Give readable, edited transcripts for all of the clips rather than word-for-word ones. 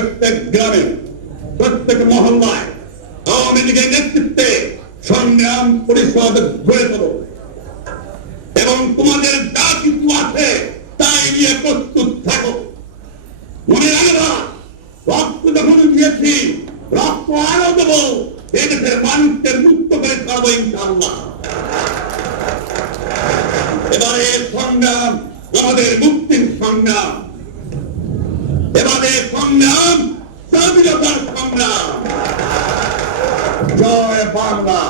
প্রত্যেক গ্রামে প্রত্যেক মহল্লায় আওয়ামী লীগের নেতৃত্বে সংগ্রাম পরিষদ গড়ে তোলো এবং তোমাদের যা কিছু আছে তাই নিয়ে প্রস্তুত থাকো। মনে রাখবা, রক্ত যখন দিয়েছি রক্ত আরো দেবো, এদেশের মানুষকে মুক্ত করে ছাড়বো ইনশাআল্লাহ। এবারে সংগ্রাম আমাদের মুক্তির সংগ্রাম, এবারে সংগ্রাম স্বাধীনতার সংগ্রাম। জয় বাংলা।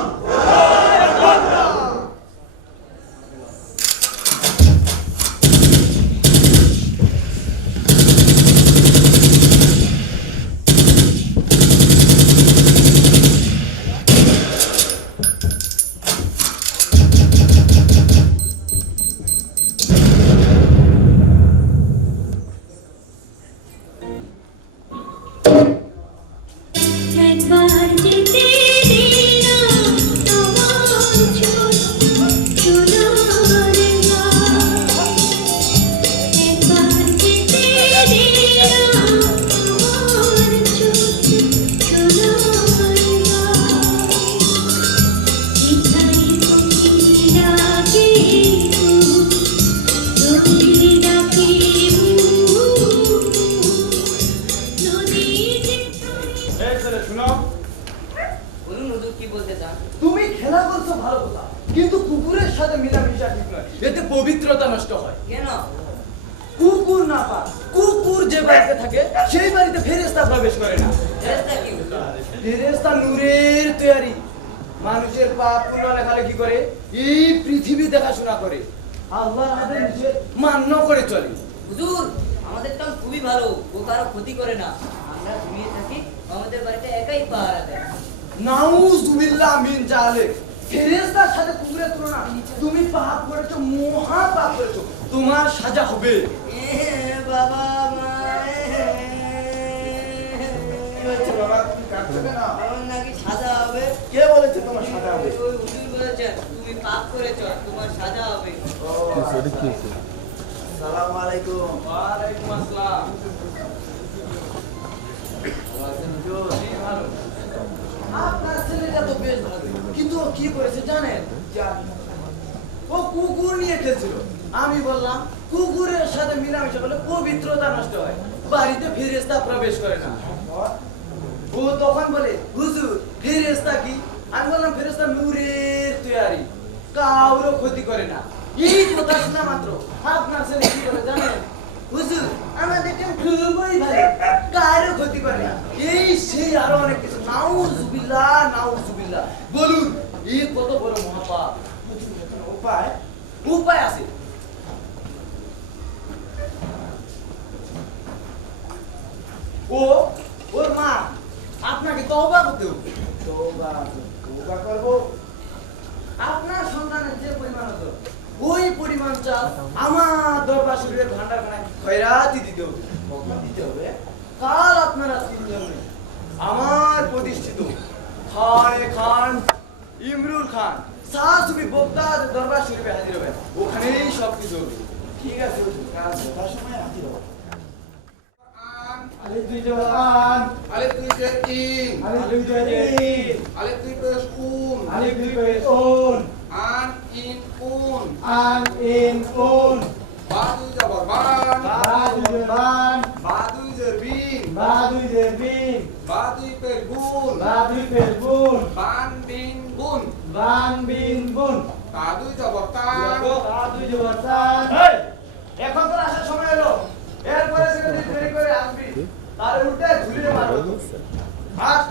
তুমি খেলা করছো ভালো কথা, কিন্তু কুকুরের সাথে মিলামিশা ঠিক নয়, এতে পবিত্রতা নষ্ট হয়। কেন? কুকুর না পা, কুকুর যে বাড়িতে থাকে সেই বাড়িতে ফেরেশতা প্রবেশ করে না। ফেরেশতা কি? ফেরেশতা নূরের তৈরি, মানুষের পাপ পুণ্য লেখালেখি করে, এই পৃথিবী দেখাশোনা করে, আল্লাহর আদেশ নিষেধ মান্য করে চলে। হুজুর, আমাদের কাম খুবই ভালো, ও কারো ক্ষতি করে না। আমরা ঘুমিয়ে থাকি, আমাদের বাড়িতে একাই পাহারা দেয়। নাউজুবিল্লাহ মিন জালিক। ফেরেশতার সাথে কুকুরের তুলনা, তুমি পাপ করেছো, মহা পাপ করেছো, তোমার সাজা হবে। বাবা মা, কি হচ্ছে বাবা, তুমি কাঁদছো কেন? আমার নাকি সাজা হবে। কে বলেছে তোমার সাজা হবে? ওই হুজুর বলেছেন তুমি পাপ করেছো, তোমার সাজা হবে। আসসালামু আলাইকুম। ওয়া আলাইকুম আসসালাম। আপনার ছেলেটা তো বেশ ভালো, কিন্তু ও কি করেছে জানেন? ও কুকুর নিয়ে খেলছিল। আমি বললাম কুকুরের সাথে মিলামিশা করলে পবিত্রতা নষ্ট হয়, বাড়িতে ফেরেশতা প্রবেশ করে না। ও তখন বলে হুজুর ফেরেশতা কি? আমি বললাম ফেরেশতা নূরের তৈরি, কারো ক্ষতি করে না। এই কথা শোনা মাত্র আপনার ছেলে কি করে জানেন? হুজুর আমাদের খুবই ভালো, কারো ক্ষতি করে না, এই সেই আরো অনেক কিছু। নাউজুবিল্লাহ নাউজুবিল্লাহ। বলুন এই কত বড় মহাপাপ। উপায় উপায় আছে। ওর মা আপনাকে তওবা করতে হবে। তওবা করব। আপনার সন্তানের যে পরিমাণ হতো ওই পরিমাণ চাল আমার দরবার শরীরের ভান্ডারখানায় খয়রাতি দিতে হবে। দিতে হবে। কাল আপনারা তিনজন আমার প্রতিষ্ঠিত খানে খান ইমরুল খান সাহাসুবি বগদাদ দরবার শরীফে হাজির হবে, ওখানেই সব কিছু হবে। ঠিক আছে, কাল 10টার সময় হাজির হবে। আলিফ দুই জবান, আলিফ দুই পেশ ইন, আলিফ দুই জবান, আলিফ দুই পেশ উন, আলিফ দুই পেশ উন, আন ইন উন, আন ইন উন, বা দুই জবর বান, বা দুই জবান, বা দুই জের বিন, বা দুই জের বিন, বা দুই পেশ বুন, বা দুই পেশ বুন, বান বিন বুন, বান বিন বুন, তা দুই জবর তান, তা দুই জবর তান। এখন তো আসার সময় হলো, এরপরে সেটা দেরি করে আসবি, তার উল্টে ঝুলিয়ে মারবো। আস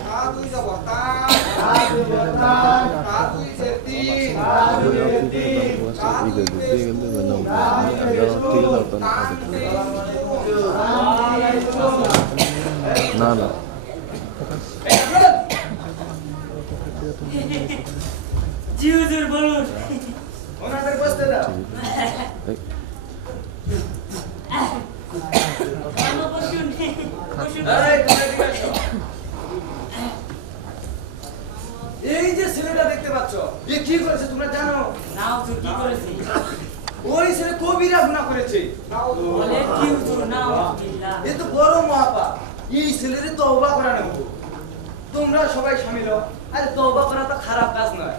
তা দুই জবর তান, তা দুই জবর তান, তা দুই জের তিন, তা দুই জের তিন, তা দুই পেশ বুন, তান বিন বুন। না না জি হুজুর বলুন। ওনাদের বসতে দাও। এই যে ছেলেটা দেখতে পাচ্ছ, এ কি করেছে তোমরা জানো? না হুজুর, কি করেছি? ওই ছেলে কবিরা গুনাহ করেছে। বলে কি হুজুর নাউজুবিল্লাহ। এ তো বড় মহাপাপ। এই ছেলের তওবা করা নেব। তোমরা সবাই শামিল হও। আরে তওবা করা তো খারাপ কাজ নয়।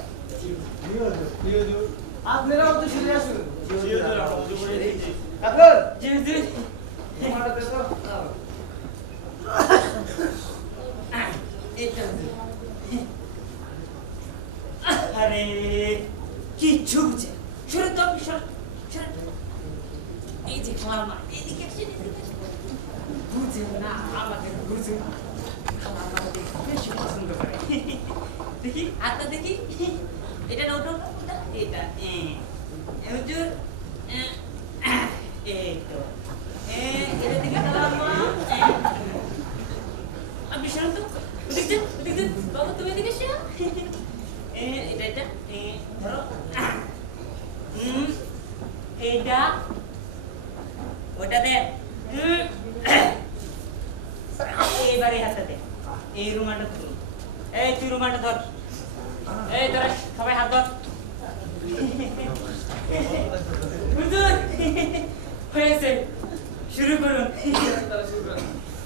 আপনারাও তো শুনে আসুন। আপনার জি জি তোমার দেখো। এটা আরে কিচ্ছু বুঝে না। সরে তো সরে সরে এই যে খালামা এদিকে এসে বুঝে না আমাদের বুঝে না খালামা আমাদের বেশি পছন্দ করে দেখি হাতটা দেখি এটা না ওটা ওটা এটা হুজুর এই তো এটা দেখি খালামা আমি শান্ত দেখছেন দেখছেন বাবা তুমি এদিকে এসে এটা এটা ধরো এইটা ওটা দে এইবারে হাতটা দে এই রুমালটা ধর এই তুই রুমালটা ধর এই তোরা সবাই হাত ধর হুজুর হয়েছে শুরু করুন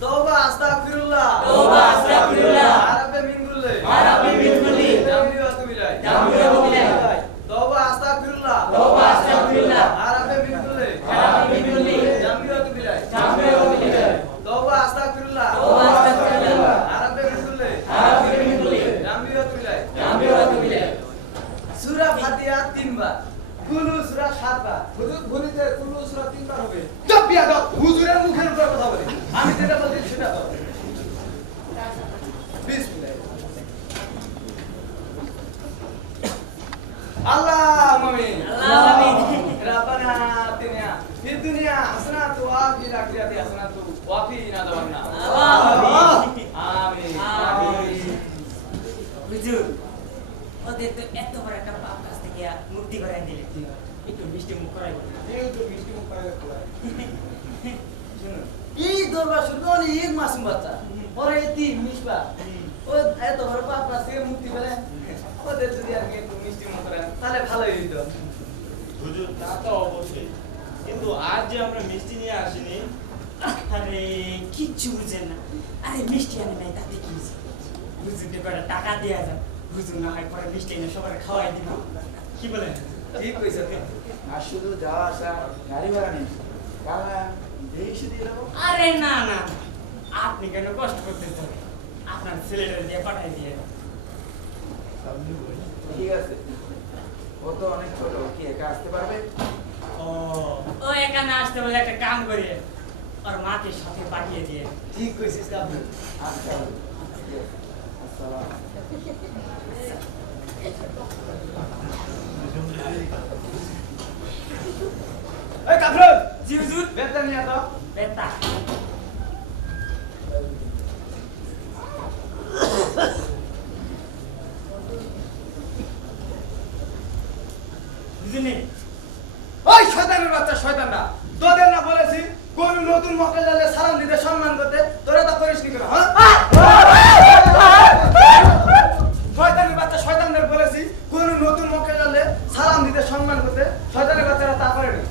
তওবা আস্তাগফিরুল্লাহ তওবা আস্তাগফিরুল্লাহ আরাবে মিনগুল্লাহ আরাবে মিনগুল্লাহ জামিয়াতু বিলাই জামিয়াতু বিলাই তওবা আস্তাগফিরুল্লাহ তওবা আস্তাগফিরুল্লাহ আরাবে মিনগুল্লাহ আরাবে মিনগুল্লাহ জামিয়াতু বিলাই জামিয়াতু বিলাই তওবা আস্তাগফিরুল্লাহ তওবা আস্তাগফিরুল্লাহ আরাবে মিনগুল্লাহ আরাবে মিনগুল্লাহ জামিয়াতু বিলাই জামিয়াতু বিলাই সূরা ফাতিহা 3 বার কুলু সূরা 7 বার হুজুর ভুলিতে কুল্লু সূরা 3 বার হবে। চুপ বিয়াদব হুজুরের মুখের উপর কথা বলে আমি যেটা বলছি সেটা বল বিসমিল্লাহ আল্লাহুম্মা আমিন আল্লাহুম্মা আমিন রাব্বানা আতিনা ফিদ দুনিয়া হাসানাতু ওয়া ফিল আখিরাতি হাসানাতু ওয়া কিনা আযাবান্নার আল্লাহুম্মা আমিন আমিন হুজুর ওদের তো এত বড় একটা পাপ কাজ থেকে মুক্তি করাই দিলে একটু মিষ্টি মুখ করাই এই তো মিষ্টি মুখ করে বলে। শুনুন এই দরবার শুরু অনেক মাসুম বাচ্চা ওরা এতি মিশবা ও এত বড় পাপ কাজ থেকে মুক্তি পেলে ওদের যদি আর একটু মিষ্টি মুখ করেন তাহলে ভালোই হইতো হুজুর তা তো অবশ্যই, কিন্তু আজ যে আমরা মিষ্টি নিয়ে আসিনি। আরে কিচ্ছু বুঝেন না আরে মিষ্টি আনে নাই তাতে কি হয়েছে? হুজুরকে কটা টাকা দেয়া যাক হুজুর না হয় পরে মিষ্টি এনে সবার খাওয়াই দিব কি বলেন? ঠিক কইছো আর শুধু যাওয়া আসা গাড়ি ভাড়া নেই, কারণ দেশে দিয়ে দেবো। আরে না না আপনি কেন কষ্ট করতেছেন? আপনার ছেলেটা দিয়ে পাঠাই দিয়ে ঠিক আছে, ও তো অনেক ছোট, কি একা আসতে পারবে? ও এখানে আসতে বলে একটা কাম করে ওর মাকে সাথে পাঠিয়ে দিয়ে ঠিক কইছিস আপনি আচ্ছা আসসালাম। এই কাফরুল জি হুজুর বেতা নিয়ে দাও বেটা হুজুর নেই ওই শয়তানের বাচ্চা শয়তানরা তোদের না বলেছি কোন নতুন মক্কা জালে সালাম দিতে সম্মান করতে তোরা তা করিস কি করে হ্যাঁ শয়তানের বাচ্চা শয়তানদের বলেছি কোন নতুন মক্কা জালে সালাম দিতে সম্মান করতে শয়তানের বাচ্চারা তা করেনি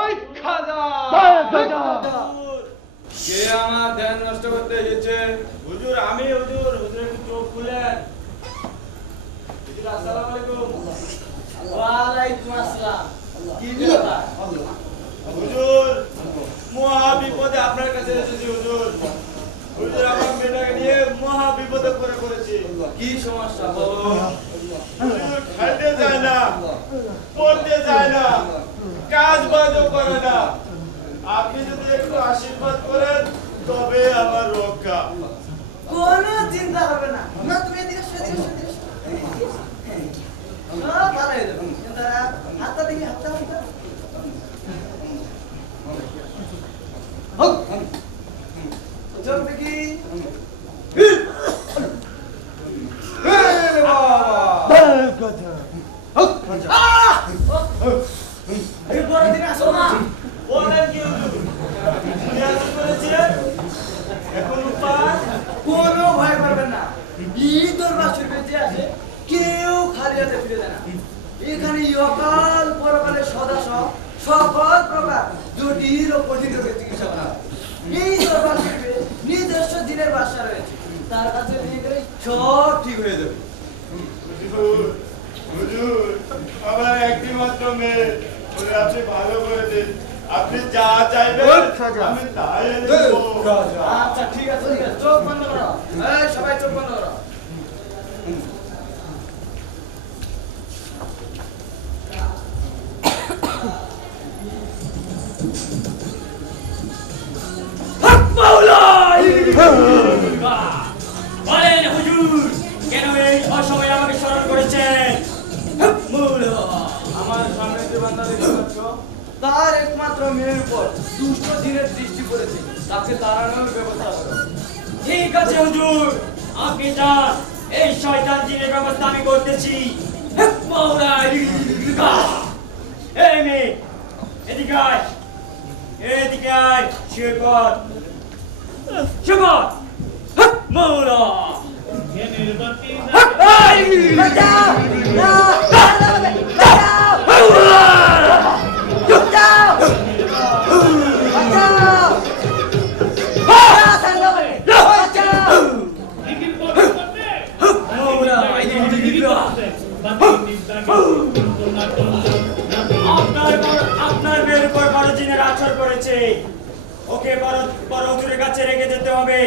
ওই খাজা কে আমার ধ্যান নষ্ট করতে এসেছে হুজুর আমি হুজুর, হুজুর একটু চোখ খুলেন। হুজুর আসসালামু আলাইকুম। ওয়ালাইকুম আসসালাম কি ব্যাপার হুজুর মহা বিপদে আপনার কাছে এসেছি হুজুর। হুজুর আমার মেয়েটাকে নিয়ে মহা বিপদে পড়েছি। কি সমস্যা বলো হুজুর খাইতে যায় না, পড়তে যায় না, কাজ বাজও করে না। আপনি যদি একটু আশীর্বাদ করেন তবে আমার রক্ষা। কোনো চিন্তা হবে না না তুমি এদিকে ভালো হয়ে যাবে কিন্তু হাতটা দেখি হাতটা চোখ দেখি বড় দিন আসো না বলেন কি হুজুর? উনি আদেশ করেছিলেন, এখন উপায় কোনো ভয় করবেন না এই দরবার শরীফে যে আসে কেউ খালি হাতে ফিরে যায় না এখানে অকাল পরকালে সদা সকল প্রকার জটিল ও কঠিন রোগের চিকিৎসা করা হয়। এই দরবার শরীফে নিজস্ব দিনের বাসা রয়েছে তার কাছে নিয়ে গেলে সব ঠিক হয়ে যাবে হুজুর, হুজুর, আমার একটি মাত্র মেয়ে, ওরে আপনি ভালো করে দিন। আপনি যা চাইবেন আমি তাই এনে দেবো। আচ্ছা ঠিক আছে চোখ বন্ধ করো এই সবাই চোখ বন্ধ করো বলেন হুজুর, কেন এই অসময়ে আমাকে স্মরণ করেছেন? আমার সামনে যে বান্দা দেখতে পাচ্ছ, তার একমাত্র মেয়ের উপর দুষ্ট দিনের দৃষ্টি পড়েছে তাকে তাড়ানোর ব্যবস্থা করো ঠিক আছে হুজুর, আপনি যান, এই শয়তান জিনের ব্যবস্থা আমি করতেছি। এই মেয়ে, এদিকে আয়, এদিকে আয়, শুয়ে পড়, শুয়ে পড়। মৌলা আপনার মেয়ের উপর বড় জিনের আছর করেছে, ওকে বড় হুজুরের কাছে রেখে যেতে হবে।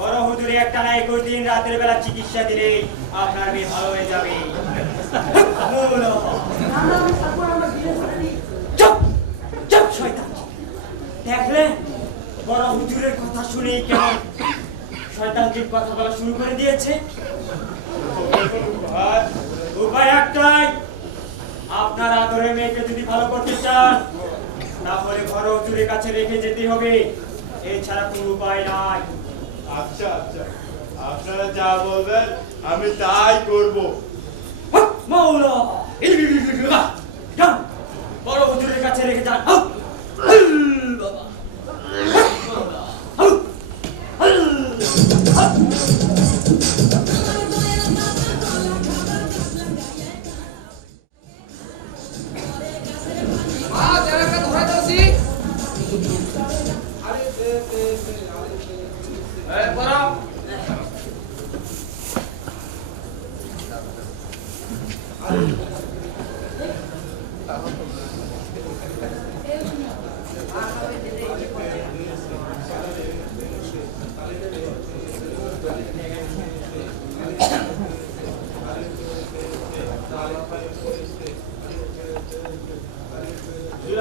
বড় হুজুরে একটা না 21 দিন রাতের বেলা চিকিৎসা দিলে আপনার মেয়ে ভালো হয়ে যাবে। চুপ চুপ শয়তান, দেখলেন বড় হুজুরের কথা শুনেই কেমন শয়তান জিন কথা বলা শুরু করে দিয়েছে। উপায় একটাই, আপনার আদরের মেয়েকে যদি ভালো করতে চান তাহলে বড় হুজুরের কাছে রেখে যেতে হবে, এছাড়া কোনো উপায় নাই। আচ্ছা আচ্ছা, আপনারা যা বলবেন আমি তাই করবো। মৌলা যান, বড় হুজুরের কাছে রেখে যান। বাবা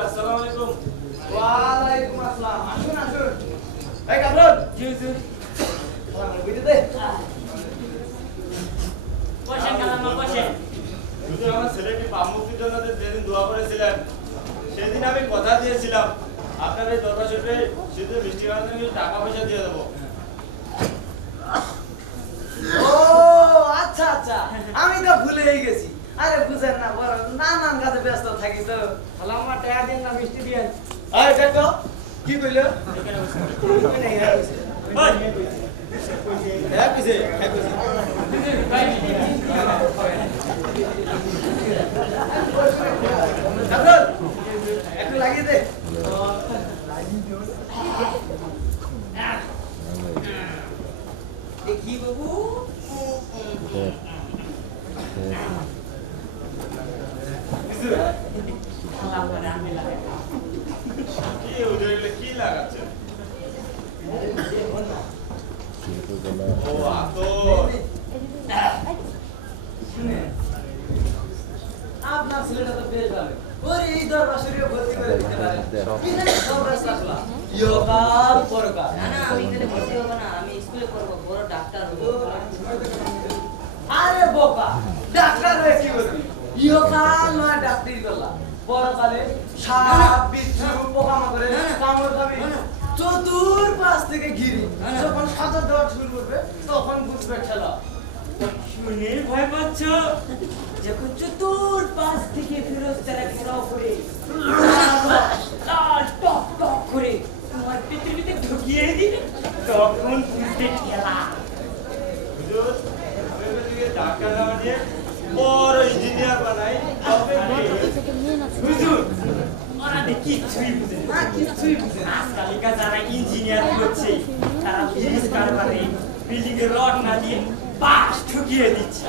আসসালামু আলাইকুম। ওয়ালাইকুম আসসালাম আসুন আসুন এই কামরুল জি জি সালাম বুঝতে দে বসেন কালামা, বসেন। হুজুর, আমার ছেলেকে পাপ মুক্তির জন্য যেদিন দোয়া করেছিলেন সেদিন আমি কথা দিয়েছিলাম আপনার এই দরবার শরীফে শুধু মিষ্টি খাওয়ার জন্য কিছু টাকা পয়সা দিয়ে দেবো। ও আচ্ছা আচ্ছা আমি তো ভুলেই গেছি আরে বুঝেন না বড় নানান কাজে ব্যস্ত থাকি তো কালামা টাকা দেন না, মিষ্টি দিয়েন। আরে দেখো কি কইলো ওই, হ্যাঁ কইছে হ্যাঁ কইছে কামরুল একটু লাগিয়ে দে দেখি বাবু, কালামা রামে লাগে। কি হুজুর, এগুলো কি লাগাচ্ছেন? ও আতর। আপনার ছেলেটা তো বেশ ভালো ওর এই দরবার শরীফে ভর্তি করে দিতে পারেন এখানে সব রাস্তা খোলা ইহকাল পরকাল না না আমি এখানে ভর্তি হবো না, আমি স্কুলে করবো, বড় ডাক্তার হবো। আরে বোকা ডাক্তার হয়ে কি করবি ইহকাল নয় ডাক্তারি করলাম পরকালে সাপ বিচ্ছু পোকামাকড়ে কামড় খাবি চতুর্পাশ থেকে ঘিরি যখন সাঁতার দেওয়া শুরু করবে তখন বুঝবে খেলা শুনে ভয় পাচ্ছ যখন চতুর্পাশ থেকে ফেরেশতারা ঘেরাও করে লাল টক টক করে তোমার পেটের ভিতরে ঢুকিয়ে দিবে তখন বুঝবে খেলা হুজুর আমি এদিকে ডাক্তার না বানিয়ে বড় ইঞ্জিনিয়ার বানাই তবে হুজুর ওরা দেখি কিছুই বুঝে না না কিছুই বুঝে না আজকালকার যারা ইঞ্জিনিয়ার হচ্ছে তারা ব্রিজ কারবারে বিল্ডিং এর রড না দিয়ে বাঁশ ঠুকিয়ে দিচ্ছে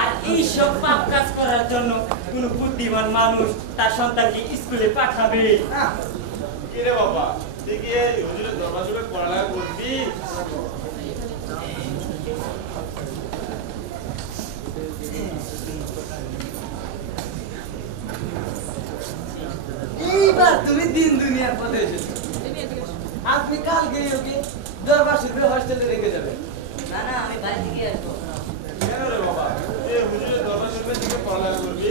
আর এইসব পাপ কাজ করার জন্য কোন বুদ্ধিমান মানুষ তার সন্তানকে স্কুলে পাঠাবে না কি রে বাবা তুই কি এই হুজুরের দরবার শুনে পড়ালেখা করবি এইবার তুমি দিন দুনিয়ার পথে এসেছো আপনি কালকে ওকে দরবার শিল্পে হস্টেলে রেখে যাবেন না না আমি বাড়ি থেকে আসবো কেন রে বাবা এই হুজুরের দরবার শুনে থেকে পড়ালেখা করবি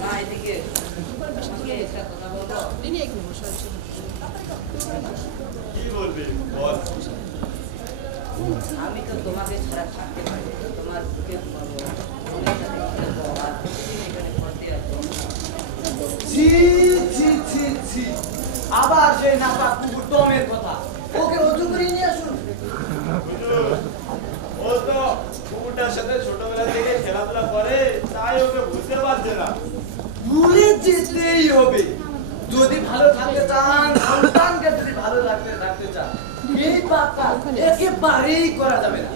না এদিকে একটা কথা বলবো কি বলবি বল আমি তো তোমাকে ছাড়া থাকতে পারি না। তোমার বুকে ঘুমাবো তোমার সাথে খেলবো আর প্রতিদিন এখানে পড়তে আসবো ছি ছি ছি ছি আবার সেই নাপাক কুকুর টমের কথা ওকে অজু করে নিয়ে আসুন হুজুর ও তো কুকুরটার সাথে ছোটবেলা থেকে খেলাধুলা করে তাই ওকে বুঝতে পারছে না ভুলে যেতেই হবে যদি ভালো থাকতে চান সন্তানকে যদি ভালো রাখতে চান এই পাপটা একেবারেই করা যাবে না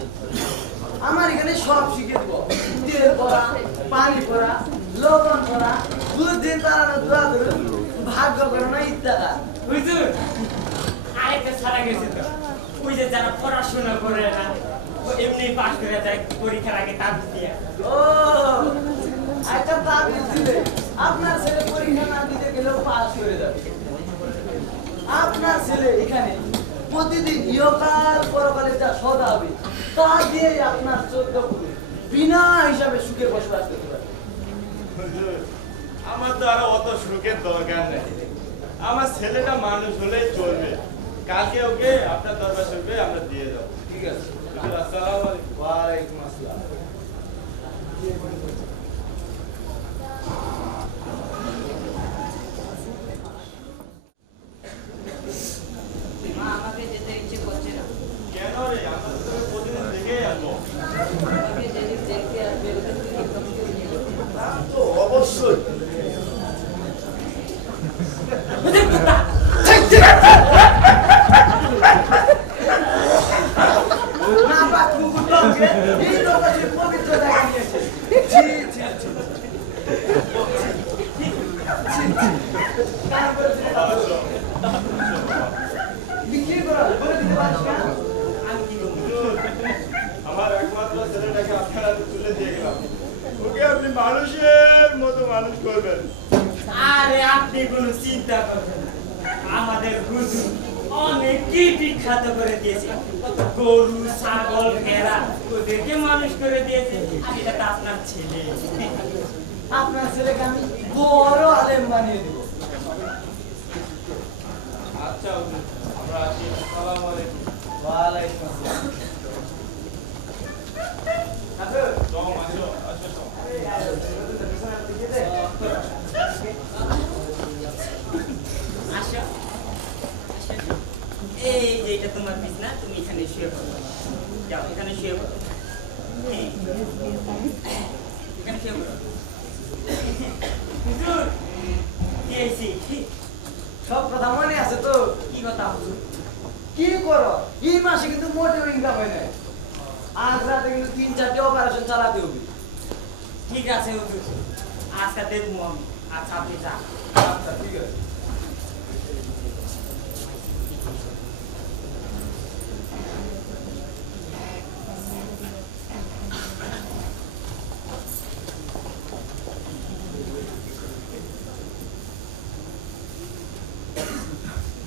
আমার এখানে সব শিখে দেবো তেল পড়া পানি পড়া লবণ পড়া বুদ্ধি তাড়ানো দোয়া ধরুন ভাগ্য করোনা ইত্যাদি হুজুর আরেকটা ছাড়া গেছে তো ওই যে যারা পড়াশোনা করে না ও এমনি পাস করে যায় পরীক্ষার আগে তার দিয়ে ও একটা তাবিজ দিলে আপনার ছেলে পরীক্ষা না দিতে গেলেও পাস করে যাবে আপনার ছেলে এখানে প্রতিদিন ইহকাল পরকালে যা সদা হবে তা দিয়ে আপনার 14 পুরুষ বিনা হিসাবে সুখে বসবাস করতে পারবে হুজুর, আমার তো আরো অত সুখের দরকার নেই আমার ছেলেটা মানুষ হলেই চলবে কালকে ওকে আপনার দরবার শুনবে আমরা দিয়ে যাবো ঠিক আছে হুজুর, আসসালামু আলাইকুম ওয়ালাইকুম আসসালাম মা আমাকে যেতে ইচ্ছে করছে না কেন রে আমরা তো তোকে প্রতিদিন দেখেই আসবো আমাকে যেদিন দেখতে আসবে ওদের থেকে কষ্ট নিয়ে যেতে তো অবশ্যই ওদের কথা নাপাক কুকুর টমকে এই লোকের পবিত্র দেখা নিয়েছে ছি ছি ছি তারপরে বিক্রি করা বলে দিতে পারিস না আমি কি করবো হুজুর, আমার একমাত্র ছেলেটাকে আপনার হাতে তুলে দিয়ে গেলাম ওকে আপনি মানুষের মতো মানুষ করবেন আরে আপনি কোনো চিন্তা করবেন না আমাদের হুজুর অনেক কি বিখ্যাত করে দিয়েছে গরু ছাগল ভেড়া ওদেরকে মানুষ করে দিয়েছে আর এটা তো আপনার ছেলে আপনার ছেলেকে আমি বড় আলেম বানিয়ে দিব আচ্ছা হুজুর, আমরা আসি আসসালামু আলাইকুম ওয়ালাইকুম আসসালাম আসো আসো আসো আসো আসো। এই যে এটা তোমার বিছনা তুমি এখানে শুয়ে পড়ো যাও এখানে শুয়ে পড়ো হ্যাঁ। এখানে শুয়ে পড়ো হুজুর কি হয়েছে? সব কথা মনে আছে তো কি কথা হুজুর? কি করো এই মাসে কিন্তু মোটেও ইনকাম হয় না আজ রাতে কিন্তু 3-4টি অপারেশন চালাতে হবে ঠিক আছে হুজুর আজকে দেখবো আমি আচ্ছা আপনি যান আচ্ছা ঠিক আছে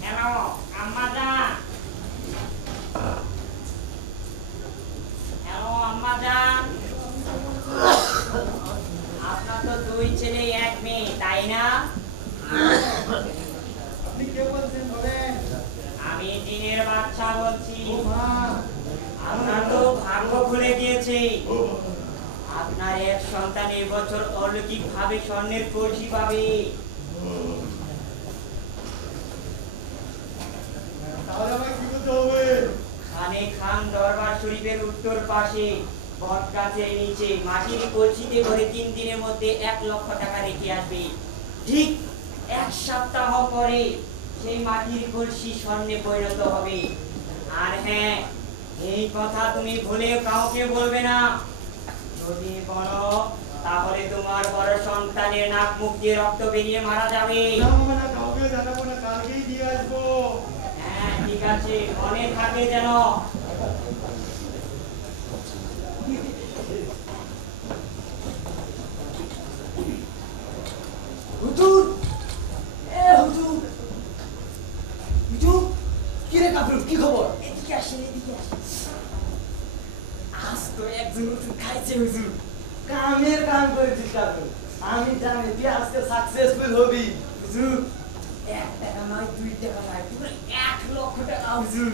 হ্যালো আম্মা জান হ্যালো আম্মা জান দুই ছেলে এক মেয়ে, তাই না? আপনি কে বলছেন বলেন? আমি জিনের বাচ্চা বলছি। ও মা, আপনার তো ভাগ্য খুলে গিয়েছে। আপনার এক সন্তান এবছর অলৌকিক ভাবে স্বর্ণের কলসি পাবে। তাহলে আমাকে কি করতে হবে? খানে খান দরবার শরীফের উত্তর পাশে বট গাছের নিচে মাটির কলসিতে করে 3 দিনের মধ্যে 1 লক্ষ টাকা রেখে আসবে। ঠিক 1 সপ্তাহ পরে সেই মাটির কলসি স্বর্ণে পরিণত হবে। আর হ্যাঁ, এই কথা তুমি ভুলে কাউকে বলবে না। যদি বলো তাহলে তোমার বড় সন্তানের নাক মুখ দিয়ে রক্ত বেরিয়ে মারা যাবে। না মামা, না, কাউকে জানাবো না, কালকেই দিয়ে আসবো। হ্যাঁ, ঠিক আছে, মনে থাকে যেন। হুজুর, এ হুজুর, হুজুর, কি রে কাপড়, কি খবর? এদিকে আসেন, এদিকে আসেন। আজ তো একজন ওষুধ খাইছে হুজুর। কামের কাম করেছিস কাপড়। আমি জানি তুই আজকে সাকসেসফুল হবি। হুজুর, 1 টাকা নয়, 2 টাকা নয়, পুরো 1 লক্ষ টাকা হুজুর।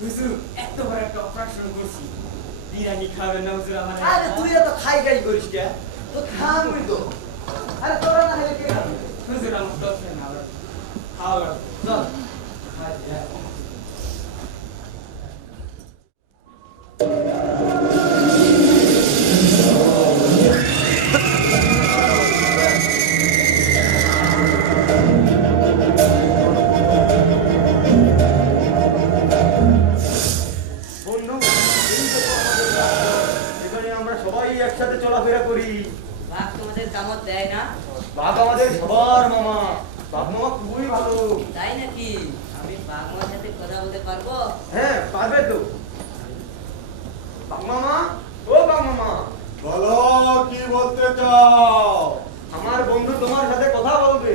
হুজুর, এত বড় একটা অপারেশন করছি। বিরিয়ানি খাবেন না হুজুর আমার? আরে তুই এত খাই খাই করিস কে? তো খাবি তো। আরে তোরা না হলে কে খাবি? হুজুর, আমার তো না আবার খাওয়া। চল। বন্ধু, এই তো আমাদের রাস্তা। এখানে আমরা সবাই একসাথে চলাফেরা করি। বাঘ তোমাদের কামত দেয় না? বাঘ আমাদের সবার মামা। বাঘ মামা খুবই ভালো। তাই নাকি? আমি বাঘ মামার সাথে কথা বলতে পারবো? হ্যাঁ, পারবে তো। বাঘ মামা, ও বাঘ মামা, বলো, কি বলতে চাও? আমার বন্ধু তোমার সাথে কথা বলবে।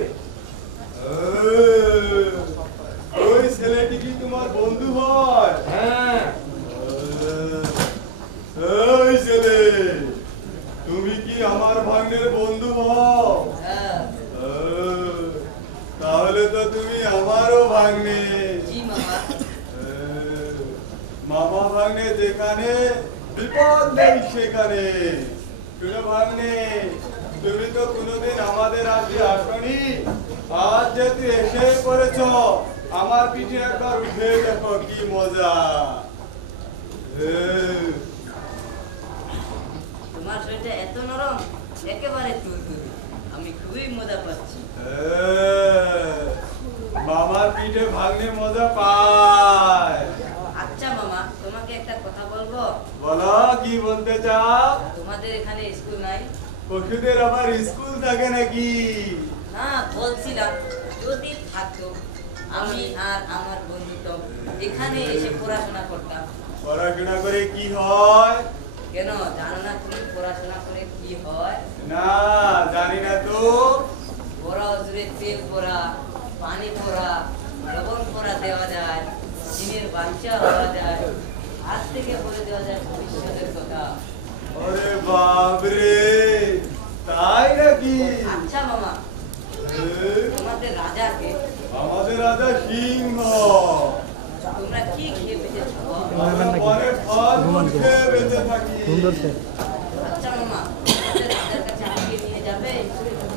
ওই ছেলেটি কি তোমার বন্ধু হয়? হ্যাঁ। এই ছেলে, তুমি কি আমার ভাগ্নের বন্ধু হও? হ্যাঁ। তাহলে তো তুমি আমারও ভাগ্নে। জি মামা। মামা ভাগ্নে যেখানে, বিপদ নেই সেখানে। শুনো ভাগ্নে, তুমি তো কোনোদিন আমাদের রাজ্যে আসনি। আজ যেহেতু এসে পড়েছ, আমার পিঠে একবার উঠে দেখো, কি মজা। তোমার শরীরটা এত নরম, একেবারে তুলতুলে। আমি খুবই মজা পাচ্ছি। মামার পিঠে ভাগ্নে মজা পায়। আচ্ছা মামা, তোমাকে একটা কথা বলবো? বলো, কি বলতে চাও? তোমাদের এখানে স্কুল নাই? পশুদের আবার স্কুল থাকে নাকি? না, বলছিলাম যদি থাকতো, আমি আর আমার বন্ধু তো এখানে এসে পড়াশোনা করতাম। পড়াশোনা করে কি হয়? কেন জানো না তুমি পড়াশোনা করে কি হয়? না, জানি না তো। বড় হুজুরে তেল পোড়া, পানি পোড়া, লবণ পোড়া দেওয়া যায়, চিনের বাচ্চা হওয়া যায়। আজ থেকে বলে দেওয়া যায় ভবিষ্যতের কথা। আরে বাপরে, তাই নাকি? আচ্ছা মামা, এ, তোমাদের রাজাকে আমাদের রাজা সিংহ। তোমরা কি খেয়ে বেঁচেছো? আমরা বনে ফল মূল খেয়ে বেঁচে থাকি। আচ্ছা মামা, তোমাদের রাজার কাছে আমাকে নিয়ে যাবে?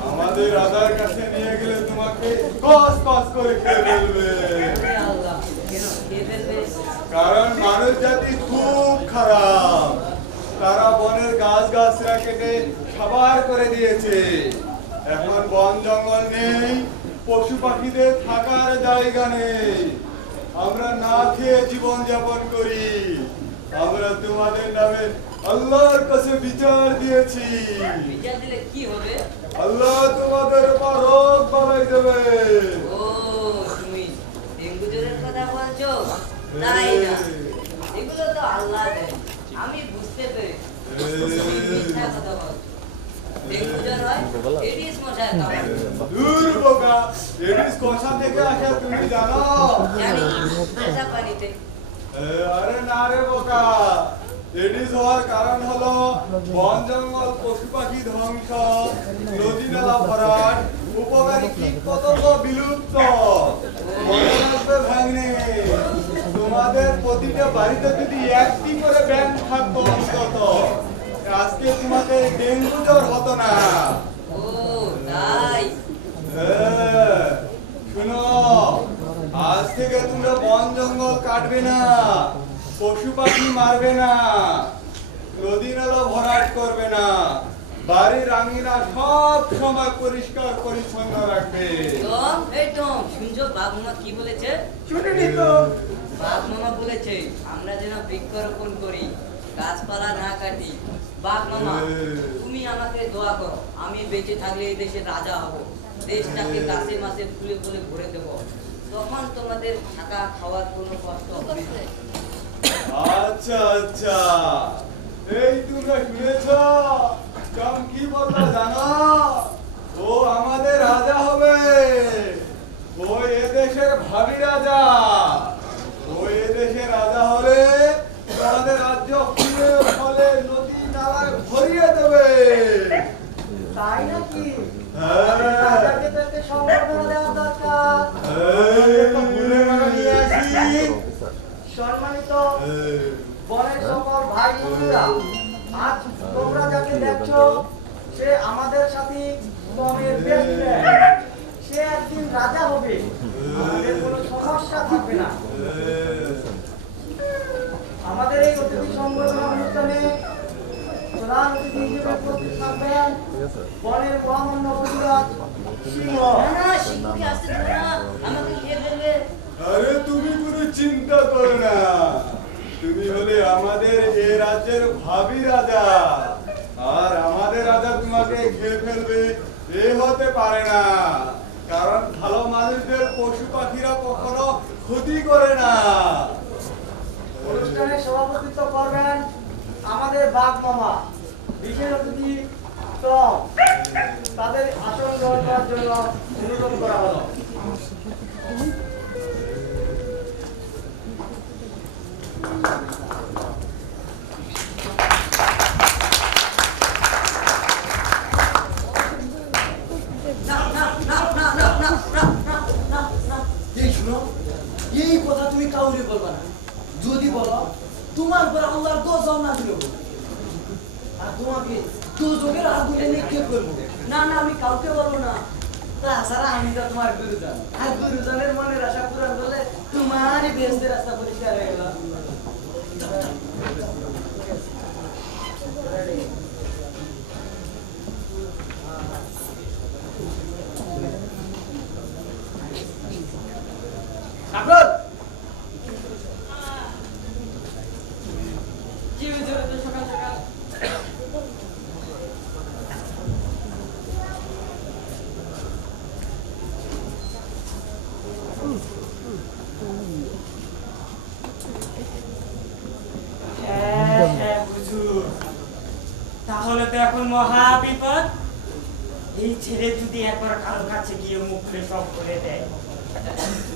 আমাদের রাজার কাছে নিয়ে গেলে তোমাকে কস কস করে খেয়ে ফেলবে। ওরে আল্লাহ, কেন খেয়ে ফেলবে? কারণ মানুষ জাতি খুব খারাপ। তারা বনের গাছ গাছরা কেটে খাবার করে দিয়েছে। এখন বন জঙ্গল নেই, পশু পাখিদের থাকার জায়গা নেই। আমরা না খেয়ে জীবন যাপন করি। আমরা তোমাদের নামে আল্লাহর কাছে বিচার দিয়েছি। বিচার দিলে কি হবে? আল্লাহ তোমাদের উপর রোগ বাড়াই দেবে। ও, তুমি ডেঙ্গু জ্বরের কথা বলছো? তাই না, এগুলো তো আল্লাহ দেন। আমি বুঝতে পেরেছি তুমি মিথ্যা কথা বলছো। ডেঙ্গু জ্বর হয় এডিস মশার কামড়ে। দূর বোকা, এডিস কোথা থেকে আসে তুমি জানো? জানি, মশা পানিতে। আরে না রে বোকা, এডিস হওয়ার কারণ হলো বন জঙ্গল পশু পাখি ধ্বংস, নদী নালা ভরাট, উপকারী কীট পতঙ্গ বিলুপ্ত, বনরাজ্য ভাঙনে। তোমাদের প্রতিটা বাড়িতে যদি একটি করে ব্যাঙ থাকতো অন্তত, আজকে তোমাদের ডেঙ্গু জ্বর হতো না। ও তাই? হ্যাঁ, শোনো, আজ থেকে তোমরা বন জঙ্গল কাটবে না, পশু পাখি মারবে না, নদী নালা ভরাট করবে না, বাড়ির আঙিনা সব সময় পরিষ্কার পরিচ্ছন্ন রাখবে। টম, এই টম, শুনছো বাঘ মামা কি বলেছে? শুনিনি তো। বাঘ মামা বলেছে আমরা যেন বৃক্ষরোপণ করি, গাছপালা না কাটি। বাঘ মামা, তুমি আমাকে দোয়া করো, আমি বেঁচে থাকলে এই দেশের রাজা হব, দেশটাকে গাছে মাছে ফুলে ফুলে ভরে দেব, তখন তোমাদের থাকা খাওয়ার কোনো কষ্ট হবে না। আচ্ছা আচ্ছা, এই তোমরা শুনেছ টম কি বললো জানো? ও আমাদের রাজা হবে, ও এদেশের ভাবি রাজা। ও এদেশের রাজা হলে আমাদের রাজ্য ফুলে ফলে নদী নালায় ভরিয়ে দেবে। তাই নাকি? হ্যাঁ। রাজাকে তো একটা সম্বর্ধনা দেওয়া দরকার। এই, একটা ফুলের মালা নিয়ে আসি। সম্মানিত বনের সকল ভাই বোনেরা, আজ তোমরা যাকে দেখছো সে আমাদের সাথে টমের বেস্ট ফ্রেন্ড। সে একদিন রাজা হবে, আমাদের কোনো সমস্যা থাকবে না। আমাদের এই অতিথি সংবর্ধনা অনুষ্ঠানে প্রধান অতিথি হিসেবে উপস্থিত থাকবেন বনের মহামান্য অধিরাজ সিংহ। না না, সিংহকে আসতে দেবে না, আমাকে খেয়ে ফেলবে। আরে তুমি কোনো চিন্তা করো না, তুমি হলে আমাদের এ রাজ্যের ভাবি রাজা, আর আমাদের রাজা তোমাকে খেয়ে ফেলবে এ হতে পারে না, কারণ ভালো মানুষদের পশু পাখিরা কখনো ক্ষতি করে না। অনুষ্ঠানে সভাপতিত্ব করবেন আমাদের বাঘ মামা, বিশেষ অতিথি টম। তাদের আসন গ্রহণ করার জন্য অনুরোধ করা হলো। না না না না না না না না না না। এই শুনো, এই কথা তুমি কাউরে বলবা না। যদি বলো তোমার পর আল্লাহর গজব নাযিল হবে, আর তোমাকে দুজনের আগুনে নিক্ষেপ করবো। না না, আমি কাউকে বলবো না। তাছাড়া আমি তো তোমার গুরুজন, আর গুরুজনের মনের আশা পূরণ করলে তোমারই বেহেশতের রাস্তা পরিষ্কার হয়ে গেল। কাকর! কি হয়েছে রে তোর সকাল সকাল? হ্যাঁ, হুজুর। তাহলে তো এখন মহা বিপদ। এই ছেলে যদি একবার কারো কাছে গিয়ে মুখ খুলে সব করে দেয়,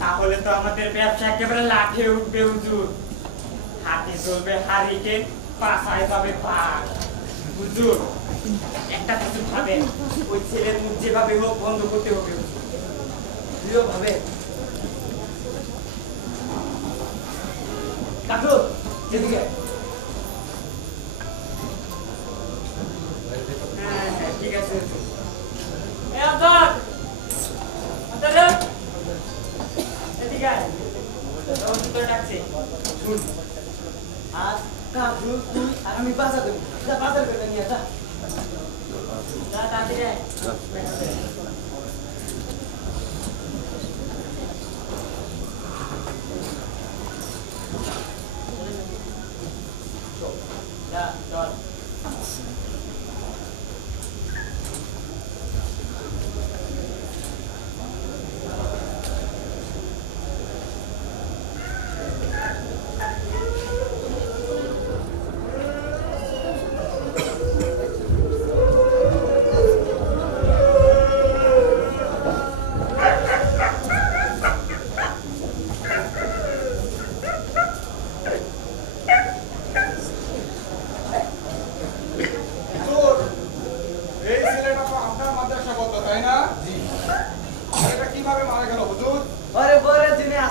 তাহলে তো আমাদের ব্যবসা একেবারে লাঠে উঠবে হুজুর। হাতে চলবে হারিকেন, পাছায় পাবে পাক। হুজুর, একটা কিছু ভাবেন, ওই ছেলের মুখ যেভাবে হোক বন্ধ করতে হবে হুজুর। প্রিয় ভাবে কাকু এদিকে। হ্যাঁ হ্যাঁ, ঠিক আছে হুজুর। এই আজাদ! আজাদ! এদিকে আয়। তোর ভিতরে ডাকছে। শুন, আজ কাকু তুই আর আমি বাজার দেবো। যা বাজার করে নিয়ে যা। যা তাড়াতাড়ি আয়। যা, চল।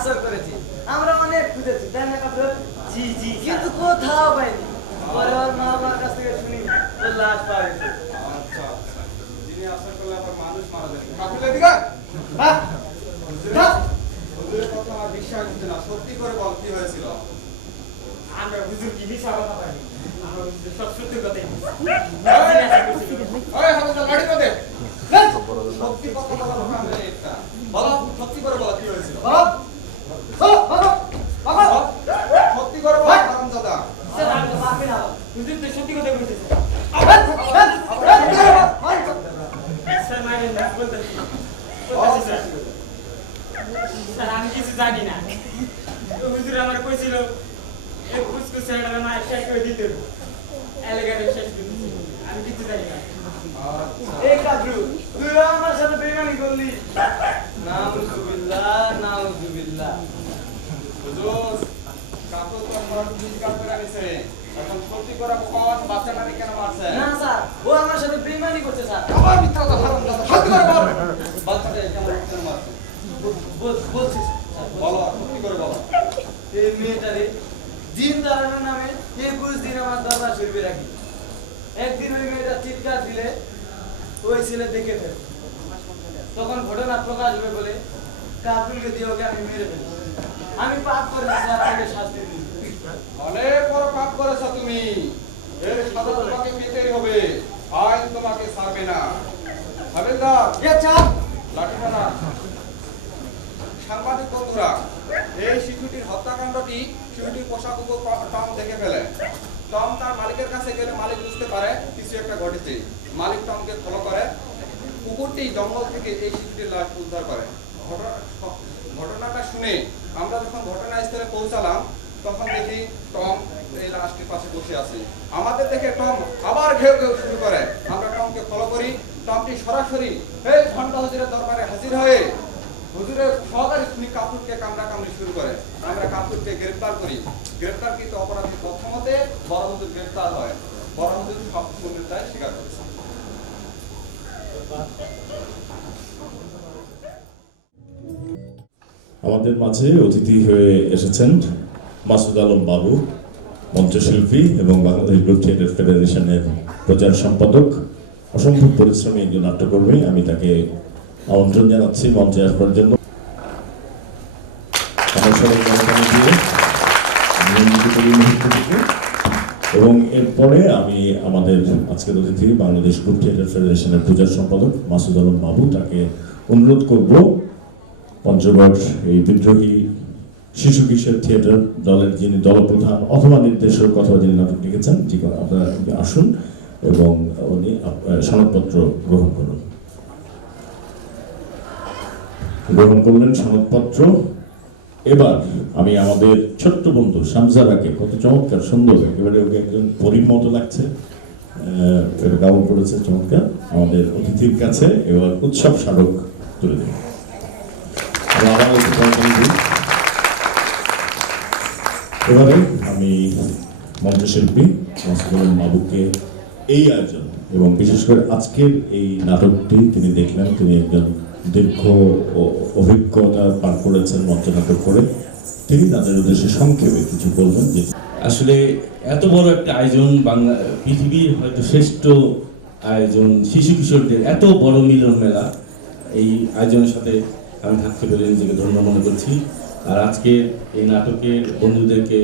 আসর করেছি, আমরা অনেক খুঁজেছি, তাই না কাপড়? জি জি কিন্তু কোথাও পাইনি। পরে ওর মা বাবার কাছ থেকে শুনি ওর লাশ পাওয়া গেছে। আচ্ছা আচ্ছা, যিনি আসর করলে আবার মানুষ মারা যায় কাকুলে দিকে হুজুরের কথা আমার বিশ্বাস হচ্ছে না, সত্যি করে বল কি হয়েছিল? আমরা হুজুর কি মিশা কথা পারি, আমরা হুজুর সব সত্যি কথাই বলি। ওই হাবিবুল্লাহ গাড়ি তো দে। সত্যি কথা বলা লোক আমরা একটা বলো, সত্যি করে বলা কি হয়েছিল? সত্যি করে বল হারামজাদা। স্যার আমি মাফি না, হুজুর তো সত্যি কথা বলতেছে। স্যার মারেন না, বলতেছি স্যার। স্যার আমি কিছু জানি না, হুজুর আমার কইছিল এই কুচকু ছেলেটার মায়ের শেষ করে দিতে হবে, এলাকাটা শেষ করে দিতে হবে। আমি কিছু জানি না। এই কাবরু, তুই আমার সাথে বেইমানি করলি। নাউজুবিল্লাহ, নাউজুবিল্লাহ। হুজুর কাকু তো আমার জিজ্ঞাসা করে আনিছে, এখন সত্যি করে কওয়া বাচ্চাটাকে কেন মারছে? না স্যার, ও আমার সাথে বেইমানি করছে স্যার। আবার মিথ্যা কথা হারামজাদা, সত্যি করে বল বাচ্চাটাকে কেন মারছে? বলছি স্যার, বলো সত্যি করে বলো। এই মেয়েটারে দিন দাঁড়ানোর নামে 21 দিন আমার দরবার শরীফে রাখি। একদিন ওই মেয়েটা চিৎকার দিলে ওই ছেলে দেখে ফেলে, তখন ঘটনা প্রকাশ হবে বলে কাবুলকে দিয়ে ওকে আমি মেরে ফেলি। আমি পাপ করেছি স্যার, আমাকে শাস্তি দিন। অনেক বড় পাপ করেছো তুমি, এর সাজা তোমাকে পেতেই হবে, আইন তোমাকে ছাড়বে না। হাবিলদার লাঠিটা না। সাংবাদিক বন্ধুরা, এই শিশুটির হত্যাকাণ্ডটি শিশুটির পোশাক উপর টম দেখে ফেলে। টম তার মালিকের কাছে গেলে মালিক বুঝতে পারে কিছু একটা ঘটেছে। মালিক টমকে ফলো করে, কুকুরটি জঙ্গল থেকে এই শিশুটির লাশ উদ্ধার করে। ঘটনাটা শুনে আমরা যখন ঘটনাস্থলে পৌঁছালাম তখন দেখি টম এই লাশটির পাশে বসে আছে। আমাদের দেখে টম আবার ঘেউ ঘেউ শুরু করে। আমরা টমকে ফলো করি। টমটি সরাসরি এই ঘন্টা হুজুরের দরবারে হাজির হয়ে হুজুরের সহকারী খুনি কাপুরকে কামড়াকামড়ি শুরু করে। আমরা কাপুরকে গ্রেফতার করি। গ্রেফতারকৃত অপরাধী তথ্যমতে বড় হুজুর গ্রেফতার হয়। বড় হুজুর সব খুনের দায় স্বীকার করেছে। আমাদের মাঝে অতিথি হয়ে এসেছেন মাসুদ আলম বাবু, মঞ্চশিল্পী এবং বাংলাদেশ গ্রুপ থিয়েটার ফেডারেশনের প্রচার সম্পাদক, অসম্ভব পরিশ্রমী একজন নাট্যকর্মী। আমি তাকে আমন্ত্রণ জানাচ্ছি মঞ্চে আসবার জন্য। এবং এরপরে আমি আমাদের আজকের অতিথি বাংলাদেশ গ্রুপ থিয়েটার ফেডারেশনের প্রচার সম্পাদক মাসুদ আলম বাবু, তাকে অনুরোধ করব পঞ্চগড় এই বিদ্রোহী শিশু কিশোর থিয়েটার দলের যিনি দলপ্রধান অথবা নির্দেশক অথবা যিনি নাটক লিখেছেন, আপনারা আসুন এবং উনি সনদপত্র গ্রহণ করলেন সনদপত্র। এবার আমি আমাদের ছোট্ট বন্ধু শামজারাকে, কত চমৎকার সুন্দর, একেবারে ওকে একজন পরীর মতো লাগছে, গাউন করেছে চমৎকার, আমাদের অতিথির কাছে এবার উৎসব স্মারক তুলে দেব। এবারে আমি মঞ্চশিল্পী মাসুদ আলম বাবুকে এই আয়োজন এবং বিশেষ করে আজকের এই নাটকটি তিনি দেখলেন, তিনি একজন দীর্ঘ অভিজ্ঞতা পার করেছেন মঞ্চ নাটক করে, তিনি তাদের উদ্দেশ্যে সংক্ষেপে কিছু বলবেন। যে আসলে এত বড় একটা আয়োজন, বাংলা পৃথিবীর হয়তো শ্রেষ্ঠ আয়োজন, শিশু কিশোরদের এত বড় মিলন মেলা, এই আয়োজনের সাথে আমি থাকতে পেরে নিজেকে ধন্য মনে করছি। আর আজকে এই নাটকের বন্ধুদেরকে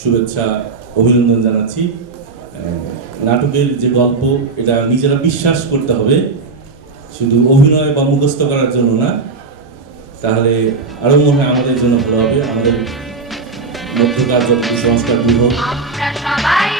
শুভেচ্ছা অভিনন্দন জানাচ্ছি। নাটকের যে গল্প, এটা নিজেরা বিশ্বাস করতে হবে, শুধু অভিনয় বা মুখস্থ করার জন্য না, তাহলে আরো মনে হয় আমাদের জন্য ভালো হবে। আমাদের মধ্যকার যত সংস্কার দূর হোক। আমরা সবাই